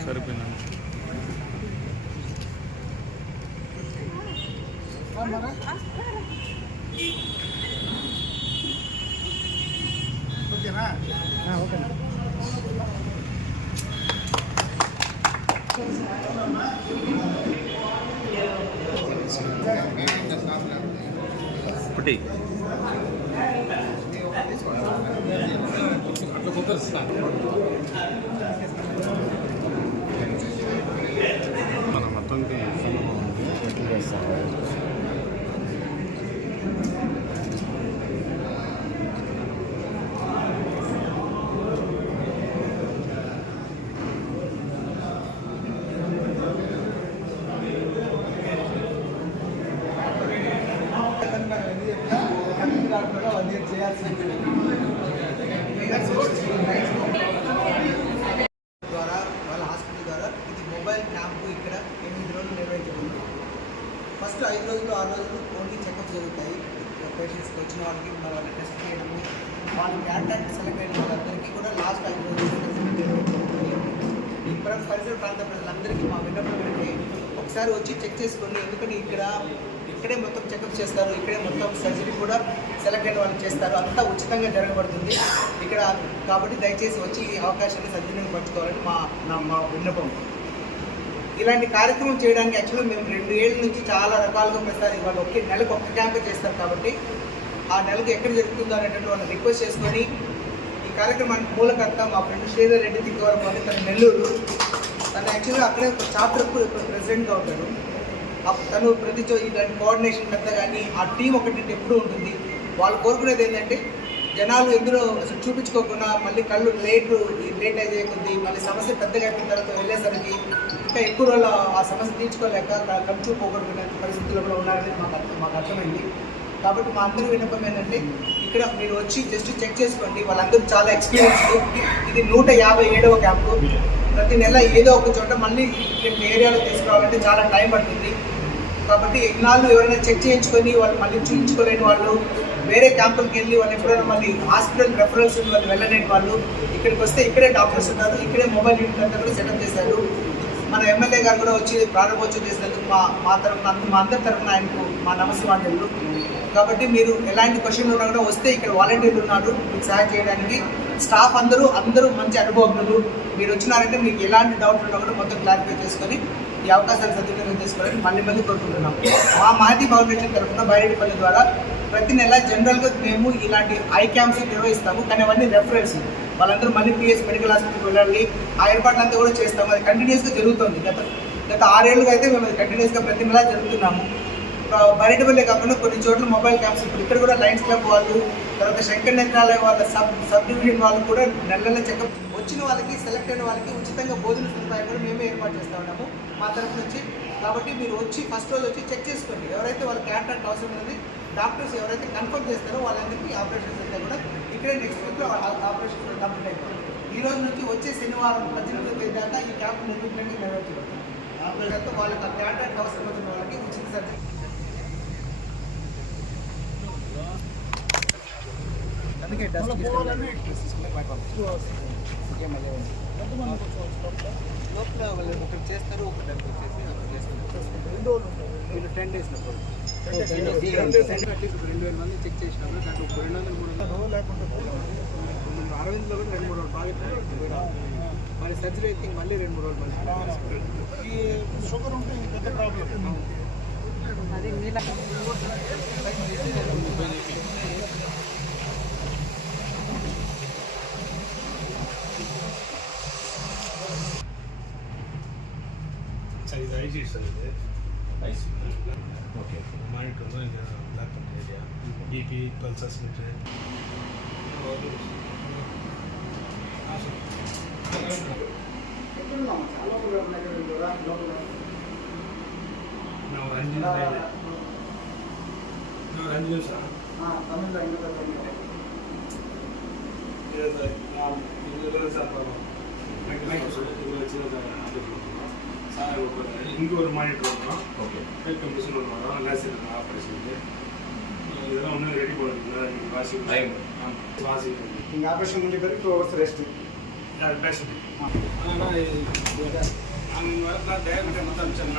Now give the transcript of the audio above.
సరిపోయిందండి. ఓకేనా? ఓకేనా. ఒకటి అట్లా కుదరుస్తాను. మన మొత్తానికి ఎట్లా చేస్తాం? ద్వారా వాళ్ళ హాస్పిటల్ ద్వారా ఇది మొబైల్ క్యాంపు ఇక్కడ 8 రోజులు నిర్వహించబడింది. ఫస్ట్ 5 రోజులు 6 రోజులు ఓన్లీ చెకప్ జరుగుతాయి. పేషెంట్స్కి వచ్చిన వాళ్ళకి వాళ్ళ టెస్ట్ చేయడము, వాళ్ళు క్యాంటాక్ట్ సెలెక్ట్ అయిన వాళ్ళందరికీ కూడా లాస్ట్ 5 రోజులు ఈ పరిసర ప్రాంత ప్రజలందరికీ మా విన్నపం ఏంటంటే ఒకసారి వచ్చి చెక్ చేసుకోండి. ఎందుకంటే ఇక్కడే మొత్తం చెకప్ చేస్తారు, ఇక్కడే మొత్తం సర్జరీ కూడా సెలెక్ట్ అయిన వాళ్ళు చేస్తారు. అంతా ఉచితంగా జరగబడుతుంది ఇక్కడ. కాబట్టి దయచేసి వచ్చి ఈ అవకాశాన్ని సద్వినియోగపరచుకోవాలని మా విన్నపం. ఇలాంటి కార్యక్రమం చేయడానికి యాక్చువల్గా మేము 2 ఏళ్ళ నుంచి చాలా రకాలుగా ప్రసారి వాళ్ళు నెలకు ఒక్క క్యాంపే చేస్తారు. కాబట్టి ఆ నెలకు ఎక్కడ జరుగుతుందో అనేటువంటి వాళ్ళని రిక్వెస్ట్ చేసుకొని ఈ కార్యక్రమానికి మూలకర్త మా ఫ్రెండ్ శ్రీధర్ రెడ్డి తిక్కవరం అని తన నెల్లూరు. తను యాక్చువల్గా అక్కడే ఒక చాప్టర్ ప్రెసిడెంట్గా ఉంటాడు. తను ప్రతి ఇలాంటి కోఆర్డినేషన్ పెద్ద కానీ ఆ టీం ఒకటి ఎప్పుడూ ఉంటుంది. వాళ్ళు కోరుకునేది ఏంటంటే జనాలు ఎందులో చూపించుకోకుండా మళ్ళీ కళ్ళు లేట్ అయితే కొద్ది మళ్ళీ సమస్య పెద్దగా అయిపోయిన తర్వాత వెళ్ళేసరికి ఇంకా ఎక్కువ రోజులు ఆ సమస్య తీర్చుకోలేక ఖర్చు పోగొట్టుకునే పరిస్థితుల్లో కూడా ఉన్నారని మాకు అర్థమైంది. కాబట్టి మా అందరూ విన్నపం ఏంటంటే ఇక్కడ మీరు వచ్చి జస్ట్ చెక్ చేసుకోండి. వాళ్ళందరూ చాలా ఎక్స్పీరియన్స్డ్. ఇది 157వ క్యాంపు. ప్రతి నెల ఏదో ఒక చోట మళ్ళీ ఏరియాలో తీసుకురావాలంటే చాలా టైం పడుతుంది. కాబట్టి ఇన్నాళ్ళు ఎవరైనా చెక్ చేయించుకొని వాళ్ళు మళ్ళీ చూపించుకోలేని వాళ్ళు వేరే క్యాంపులకు వెళ్ళి వాళ్ళు ఎప్పుడైనా మళ్ళీ హాస్పిటల్ రెఫరెన్స్ వాళ్ళు వెళ్ళలేని వాళ్ళు ఇక్కడికి వస్తే ఇక్కడే డాక్టర్స్ ఉన్నారు, ఇక్కడే మొబైల్ యూనిట్ అంతా కూడా సెటప్ చేశారు. మన ఎమ్మెల్యే గారు కూడా వచ్చి ప్రారంభోత్సవం చేసినందుకు మా అందరి తరఫున ఆయనకు మా నమస్కారాలు. కాబట్టి మీరు ఎలాంటి క్వశ్చన్లు ఉన్నా కూడా వస్తే ఇక్కడ వాలంటీర్లు ఉన్నారు మీకు సహాయం చేయడానికి. స్టాఫ్ అందరూ మంచి అనుభవజ్ఞులు. మీరు వచ్చినారంటే మీకు ఎలాంటి డౌట్ ఉన్నా కూడా మొత్తం క్లారిఫై చేసుకొని ఈ అవకాశాన్ని సద్వినియోగం చేసుకోవాలని మళ్ళీ కోరుకుంటున్నాం. మా మాది ఫౌండేషన్ తరఫున బైరెడ్డిపల్లి ద్వారా ప్రతి నెల జనరల్గా మేము ఇలాంటి ఐ క్యాంప్స్ నిర్వహిస్తాము. కానీ అవన్నీ రెఫరెన్స్ వాళ్ళందరూ మళ్ళీ పిఎస్ మెడికల్ హాస్పిటల్కి వెళ్ళాలి. ఆ ఏర్పాట్లంతా కూడా చేస్తాము. అది కంటిన్యూస్గా జరుగుతుంది. గత 6 ఏళ్ళుగా అయితే మేము అది కంటిన్యూస్గా ప్రతి నెల జరుగుతున్నాము. బైరెడ్డిపల్లి కాకుండా కొన్ని చోట్ల మొబైల్ క్యాంప్స్ ఇప్పుడు ఇక్కడ కూడా లయన్స్ క్లబ్ వాళ్ళు, తర్వాత శంకర్ నేత్రాలయ వాళ్ళ సబ్ డివిజన్ వాళ్ళు కూడా నెల చెకప్ వచ్చిన వాళ్ళకి సెలెక్ట్ అయిన వాళ్ళకి ఉచితంగా భోజన సదుపాయం కూడా మేమే ఏర్పాటు చేస్తూ ఉన్నాము మా తరఫు నుంచి. కాబట్టి మీరు వచ్చి ఫస్ట్ రోజు వచ్చి చెక్ చేసుకోండి. ఎవరైతే వాళ్ళ క్యాంటాక్ట్ అవసరం ఉన్నది డాక్టర్స్ ఎవరైతే కన్ఫర్మ్ చేస్తారో వాళ్ళందరికీ ఆపరేషన్స్ అంతా కూడా ఇక్కడే నెక్స్ట్ వీక్లో ఆపరేషన్ కంప్లీట్ అయిపోతుంది. ఈ రోజు నుంచి వచ్చే శనివారం 18వ తేదీ దాకా ఈ క్యాంప్ నిర్వహించడానికి నిర్వహించబడుతుంది. ఆపరేషన్తో వాళ్ళకి ఆ క్యాంటాక్ట్ అవసరం వచ్చిన వాళ్ళకి ఉచిత సర్జరీ. అందుకే లోపల వాళ్ళు ఒకటి చేస్తారు, ఒకటి వచ్చేసి వీళ్ళు 10 days 2,000 మంది చెక్ చేసినారు. దాంట్లో 200-300 లేకుండా అరవింద్లో కూడా 2-3 రోజులు బాగా మరి సర్జరీ అయితే మళ్ళీ 2-3 రోజులు ఈ షుగర్ ఉంటే పెద్ద ప్రాబ్లం. అది ఇది ఐసీ సార్, ఇది IC. Okay, monitor laptop area, BP, pulses meter. Ranju sir ఇంకొரு மானிட்டர் வரும். ஓகே, ஹெல்த் மிஷின் வரும், லேசர் ஆபரேஷன் இதெல்லாம் ஒன்றும் ரெடி பண்ணுறீங்களா? நீங்கள் வாசிங்க. நீங்கள் ஆப்ரேஷன் பண்ணி பிறகு 2 hours ரெஸ்ட்டு. பேஷண்ட் ஆனால் దయవిಟ್ಟು మొత్తం చిన్న